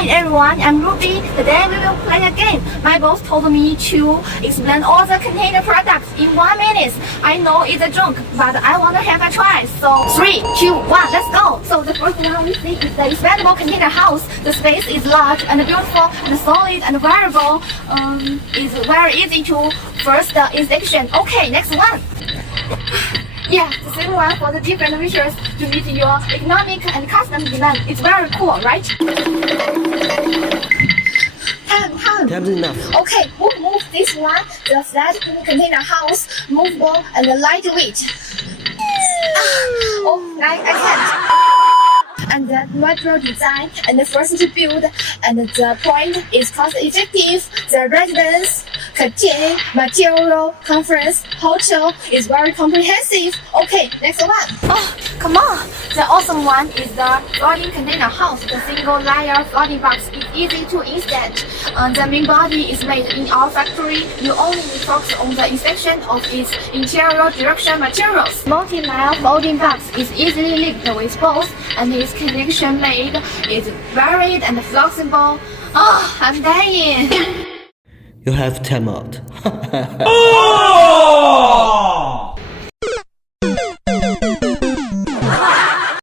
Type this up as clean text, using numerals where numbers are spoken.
Hi everyone, I'm Ruby. Today we will play a game. My boss told me to explain all the container products in 1 minute. I know it's a joke, but I want to have a try. So 3, 2, 1, let's go. So the first one we see is the expandable container house. The space is large and beautiful and solid and variable. It's very easy to first installation. Okay, next one. Yeah, the same one for the different features to meet your economic and custom demand. It's very cool, right? Time's enough. Okay, move this one. The flat container house, movable and lightweight. Oh, I can't. And the modular design and the first to build, and the point is cost effective. The residence contain material, conference, hotel is very comprehensive. Okay, next one. Oh, come on. The awesome one is the floating container house. The single layer floating box is easy to install. The main body is made in our factory. You only focus on the inspection of its interior direction materials. Multi-layer floating box is easily linked with both, and its connection made is varied and flexible. Oh, I'm dying. You have time out. Oh!